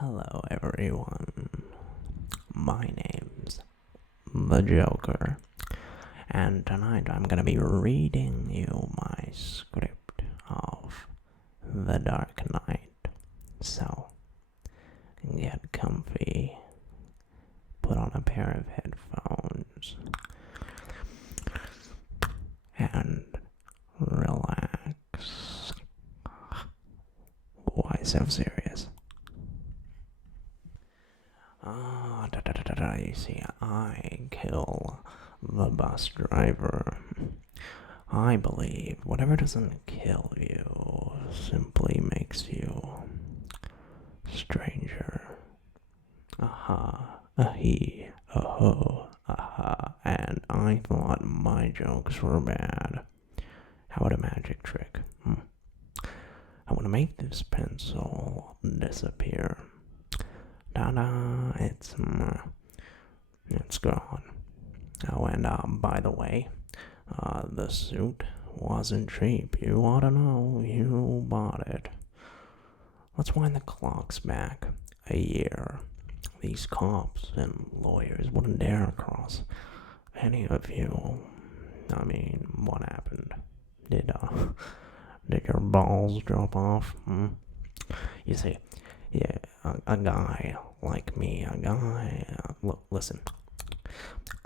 Hello everyone, my name's the Joker, and tonight I'm gonna be reading you my script of The Dark Knight. So, get comfy, put on a pair of headphones, and relax. Why so serious? You see, I kill the bus driver. I believe whatever doesn't kill you simply makes you stranger. Aha, ahe, aho, aha. And I thought my jokes were bad. How about a magic trick? I want to make this pencil disappear. Ta-da! It's gone. Oh, and by the way, the suit wasn't cheap. You ought to know. You bought it. Let's wind the clocks back a year. These cops and lawyers wouldn't dare cross any of you. I mean, what happened? Did your balls drop off? You see, yeah, a guy like me, look, listen,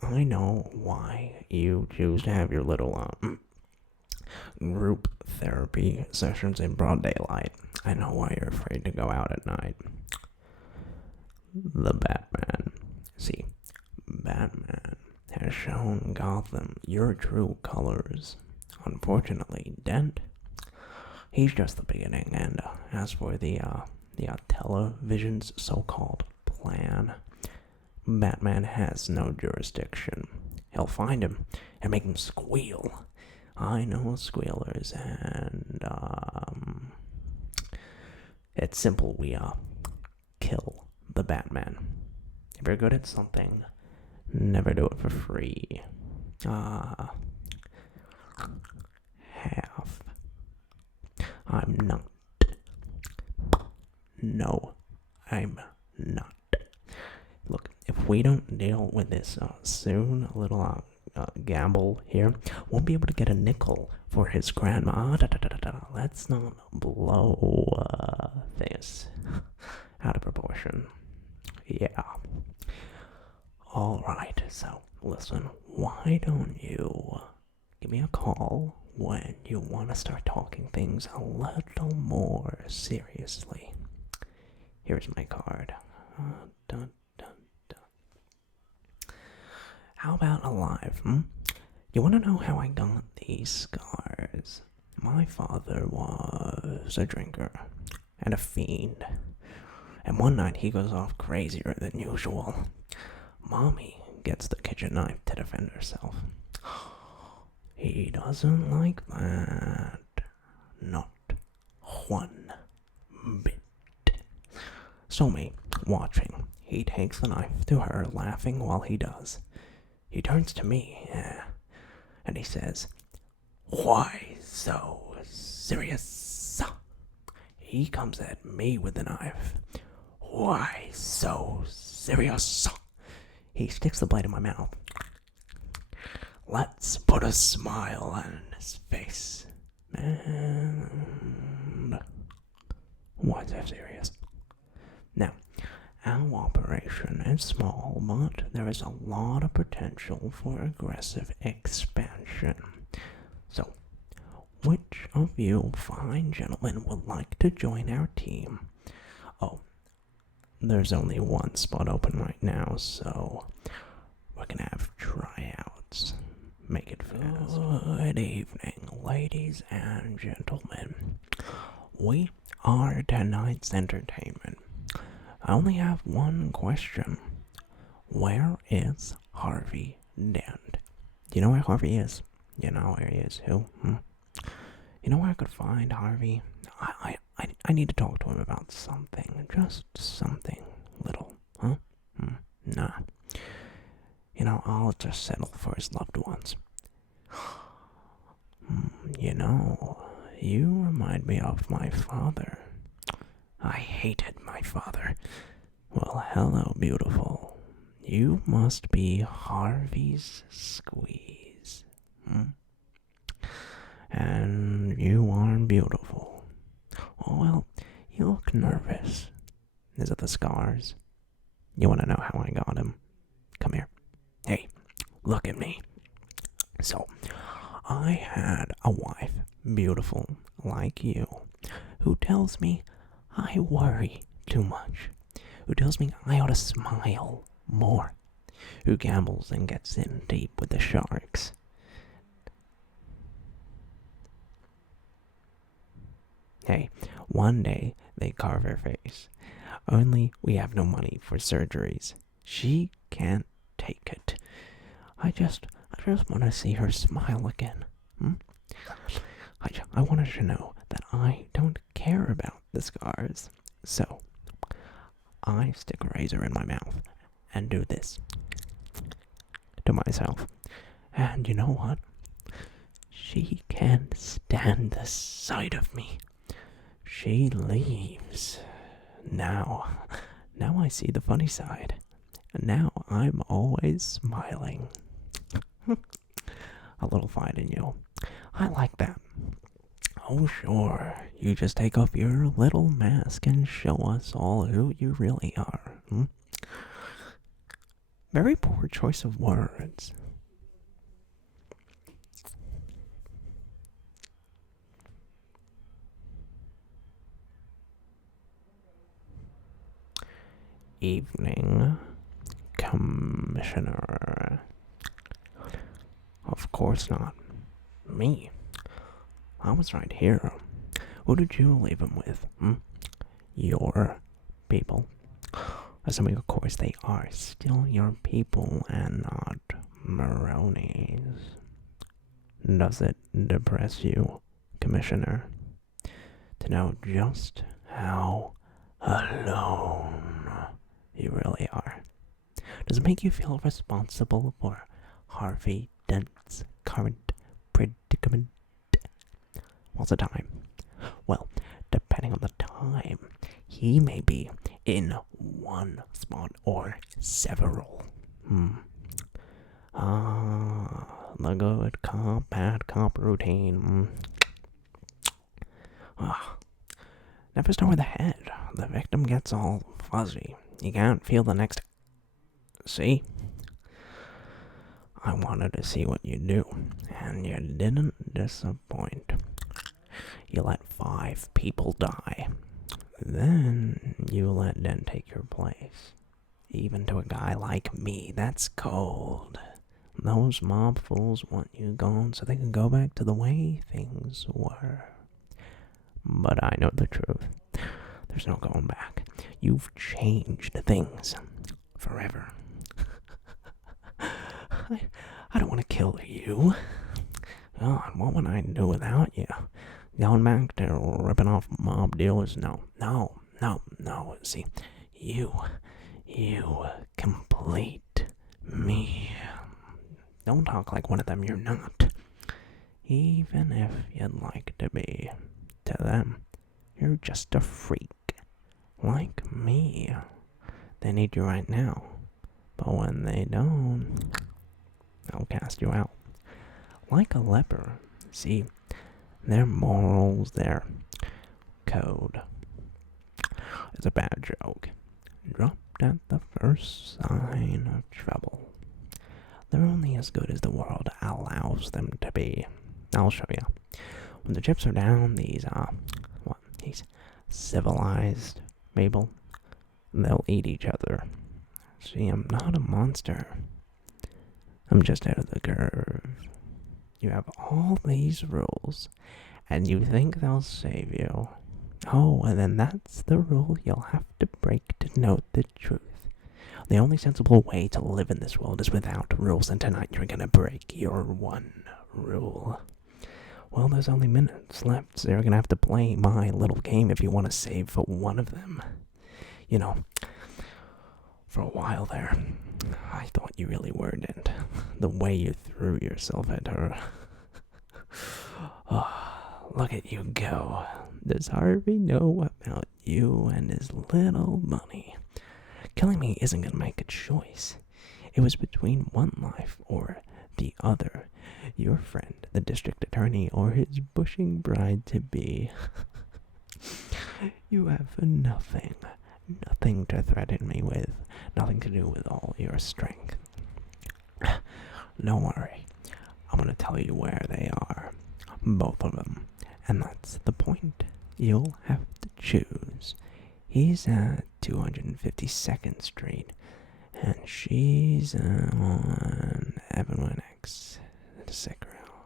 I know why you choose to have your little group therapy sessions in broad daylight. I know why you're afraid to go out at night. The Batman. See, Batman has shown Gotham your true colors. Unfortunately, Dent, he's just the beginning, and as for the television's so-called plan, Batman has no jurisdiction. He'll find him and make him squeal. I know squealers, and it's simple. We kill the Batman. If you're good at something, never do it for free. Half. I'm not. No, I'm not. Look, if we don't deal with this soon, a little gamble here, won't be able to get a nickel for his grandma. Let's not blow this out of proportion. Yeah. Alright, so listen, why don't you give me a call when you want to start talking things a little more seriously? Here's my card. Dun, dun, dun. How about alive, You want to know how I got these scars? My father was a drinker and a fiend. And one night he goes off crazier than usual. Mommy gets the kitchen knife to defend herself. He doesn't like that. Not one bit. So me, watching, he takes the knife to her, laughing while he does. He turns to me, and he says, "Why so serious?" He comes at me with the knife. "Why so serious?" He sticks the blade in my mouth. Let's put a smile on his face. And why so serious? Now, our operation is small, but there is a lot of potential for aggressive expansion. So, which of you fine gentlemen would like to join our team? Oh, there's only one spot open right now, so we're gonna have tryouts. Make it fast. Good evening, ladies and gentlemen. We are tonight's entertainment. I only have one question. Where is Harvey Dent? Do you know where Harvey is? You know where he is. Who? You know where I could find Harvey? I need to talk to him about something. Just something little. Huh? Nah. You know, I'll just settle for his loved ones. You know, you remind me of my father. I hated my father. Hello, beautiful. You must be Harvey's squeeze. Hmm? And you are beautiful. Oh, well, you look nervous. Is it the scars? You want to know how I got him? Come here. Hey, look at me. So, I had a wife, beautiful like you, who tells me I worry too much, who tells me I ought to smile more, who gambles and gets in deep with the sharks. Hey, one day they carve her face. Only we have no money for surgeries. She can't take it. I just want to see her smile again. I want her to know that I don't care about the scars. So, I stick a razor in my mouth and do this to myself. And you know what? She can't stand the sight of me. She leaves. Now I see the funny side. Now I'm always smiling. A little fight in you. I like that. Oh, sure. You just take off your little mask and show us all who you really are. Very poor choice of words. Evening, Commissioner. Of course not. Me. I was right here. Who did you leave him with? Your people. Assuming, of course, they are still your people and not Maroni's. Does it depress you, Commissioner, to know just how alone you really are? Does it make you feel responsible for Harvey Dent's current predicament? What's the time? Well, depending on the time, he may be in one spot or several. The good cop, bad cop routine. Never start with the head. The victim gets all fuzzy. You can't feel the next. See? I wanted to see what you do, and you didn't disappoint. You let 5 people die. Then you let Dent take your place. Even to a guy like me, that's cold. Those mob fools want you gone so they can go back to the way things were. But I know the truth. There's no going back. You've changed things forever. I don't want to kill you. God, what would I do without you? Going back to ripping off mob dealers? No. See, you complete me. Don't talk like one of them, you're not. Even if you'd like to be. To them, you're just a freak. Like me. They need you right now. But when they don't, they'll cast you out. Like a leper. See, their morals, their code is a bad joke. Dropped at the first sign of trouble. They're only as good as the world allows them to be. I'll show you. When the chips are down, these civilized people, they'll eat each other. See, I'm not a monster. I'm just out of the curve. You have all these rules, and you think they'll save you. Oh, and then that's the rule you'll have to break to know the truth. The only sensible way to live in this world is without rules, and tonight you're gonna break your one rule. Well, there's only minutes left, so you're gonna have to play my little game if you want to save for one of them. You know, for a while there, I thought you really were, Dent. The way you threw yourself at her. Oh, look at you go. Does Harvey know about you and his little money? Killing me isn't gonna make a choice. It was between one life or the other. Your friend, the district attorney, or his bushing bride-to-be. You have nothing to threaten me with, nothing to do with all your strength. Don't worry, I'm gonna tell you where they are. Both of them. And that's the point. You'll have to choose. He's at 252nd Street, and she's on Avenue X. Sick girl.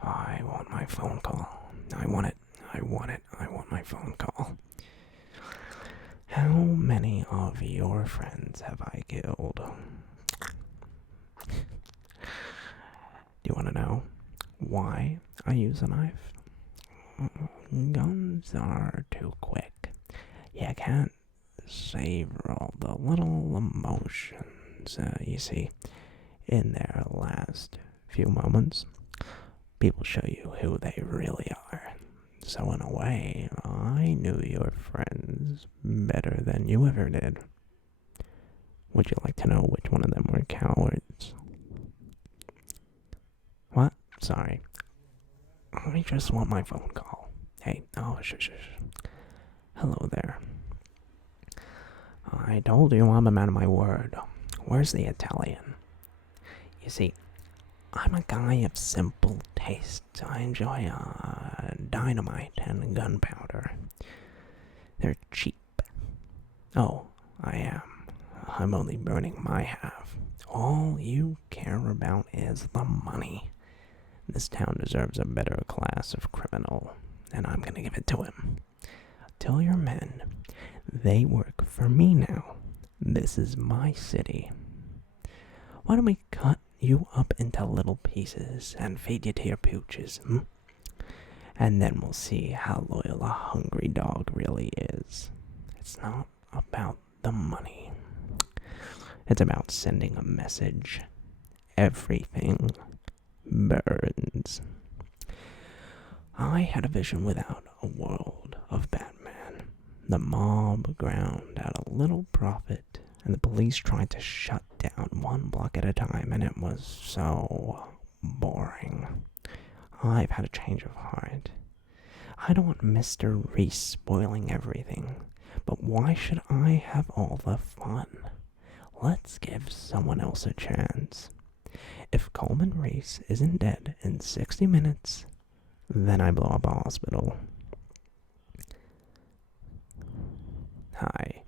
I want my phone call. I want it. I want my phone call. How many of your friends have I killed? Do you want to know why I use a knife? Guns are too quick. You can't savor all the little emotions, you see, in their last few moments. People show you who they really are. So in a way, I knew your friends better than you ever did. Would you like to know which one of them were cowards? What? Sorry. I just want my phone call. Hey, oh, shush. Hello there. I told you I'm a man of my word. Where's the Italian? You see, I'm a guy of simple taste. I enjoy dynamite and gunpowder. They're cheap. Oh, I am. I'm only burning my half. All you care about is the money. This town deserves a better class of criminal, and I'm gonna give it to him. Tell your men, they work for me now. This is my city. Why don't we cut you up into little pieces and feed you to your pooches, And then we'll see how loyal a hungry dog really is. It's not about the money. It's about sending a message. Everything burns. I had a vision without a world of Batman. The mob ground out a little profit, and the police tried to shut down one block at a time, and it was so boring. I've had a change of heart. I don't want Mr. Reese spoiling everything, but why should I have all the fun? Let's give someone else a chance. If Coleman Reese isn't dead in 60 minutes, then I blow up a hospital. Hi.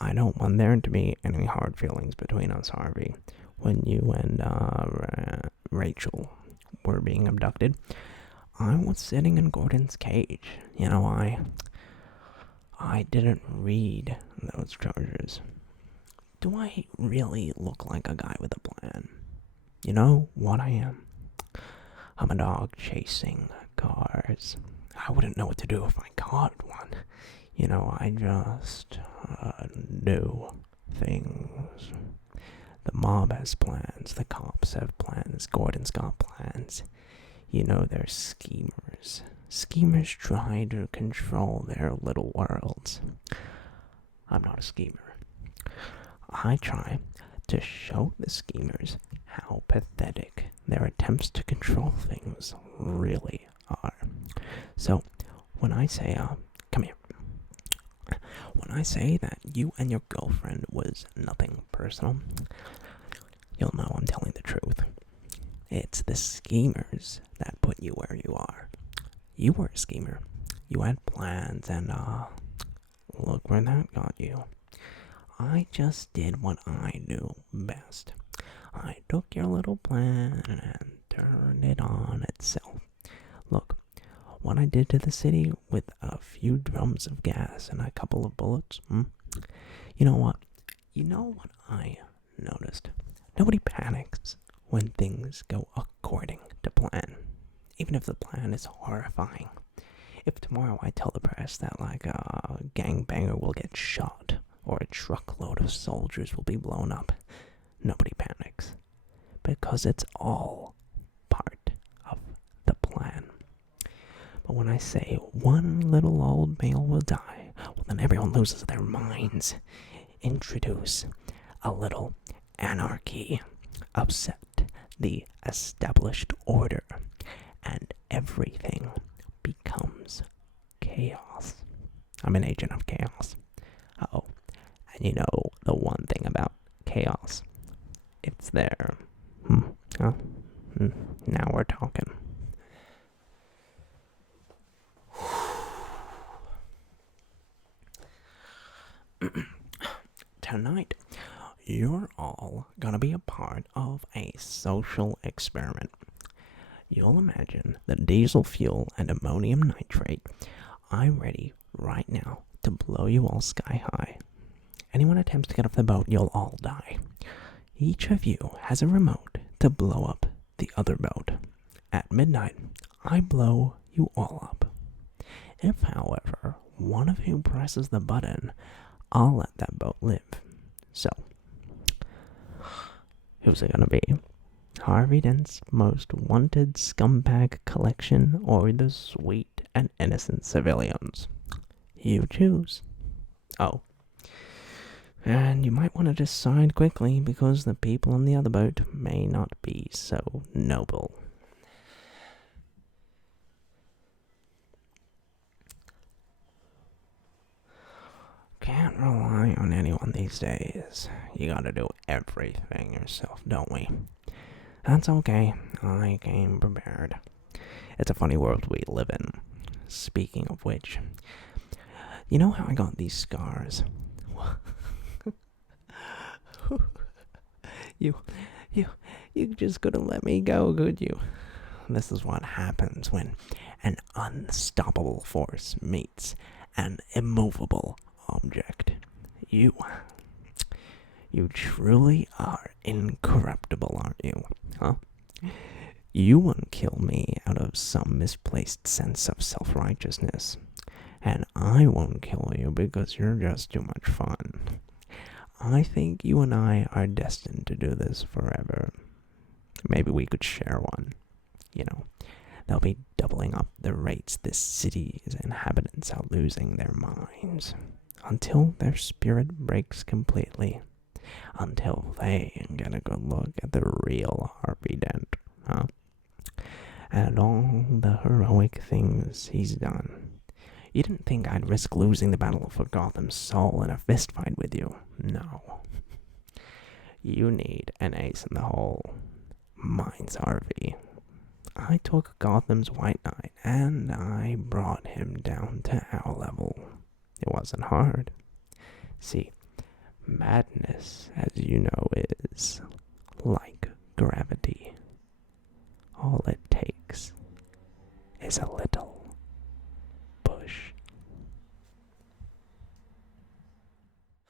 I don't want there to be any hard feelings between us, Harvey. When you and Rachel were being abducted, I was sitting in Gordon's cage. I didn't read those charges. Do I really look like a guy with a plan? You know what I am? I'm a dog chasing cars. I wouldn't know what to do if I caught one. I just do things. The mob has plans. The cops have plans. Gordon's got plans. They're schemers. Schemers try to control their little worlds. I'm not a schemer. I try to show the schemers how pathetic their attempts to control things really are. So, when I say, come here. When I say that you and your girlfriend was nothing personal, you'll know I'm telling the truth. It's the schemers that put you where you are. You were a schemer. You had plans, and look where that got you. I just did what I do best. I took your little plan and turned it on itself. Look, what I did to the city with a few drums of gas and a couple of bullets, You know what? I noticed? Nobody panics when things go according to plan, even if the plan is horrifying. If tomorrow I tell the press that a gangbanger will get shot or a truckload of soldiers will be blown up, nobody panics, because it's all part of the plan. But when I say one little old male will die, well, then everyone loses their minds. Introduce a little anarchy. Upset the established order, and everything becomes chaos. I'm an agent of chaos. Uh-oh. And you know the one thing about chaos. It's there. Oh. Now we're talking. Tonight, you're all gonna be a part of a social experiment. You'll imagine that diesel fuel and ammonium nitrate. I'm ready right now to blow you all sky high. Anyone attempts to get off the boat, you'll all die. Each of you has a remote to blow up the other boat. At midnight, I blow you all up. If, however, one of you presses the button, I'll let that boat live. So, who's it gonna be? Harvey Dent's most wanted scumbag collection, or the sweet and innocent civilians? You choose. Oh. And you might want to decide quickly, because the people on the other boat may not be so noble. Can't rely on anyone these days. You gotta do everything yourself, don't we? That's okay. I came prepared. It's a funny world we live in. Speaking of which, you know how I got these scars? You just couldn't let me go, could you? This is what happens when an unstoppable force meets an immovable object. You truly are incorruptible, aren't you? Huh? You won't kill me out of some misplaced sense of self-righteousness. And I won't kill you because you're just too much fun. I think you and I are destined to do this forever. Maybe we could share one. You know, they'll be doubling up the rates this city's inhabitants are losing their minds. Until their spirit breaks completely. Until they get a good look at the real Harvey Dent, huh? And all the heroic things he's done. You didn't think I'd risk losing the battle for Gotham's soul in a fistfight with you. No. You need an ace in the hole. Mine's Harvey. I took Gotham's White Knight, and I brought him down to our level. It wasn't hard. See, madness, as you know, is like gravity. All it takes is a little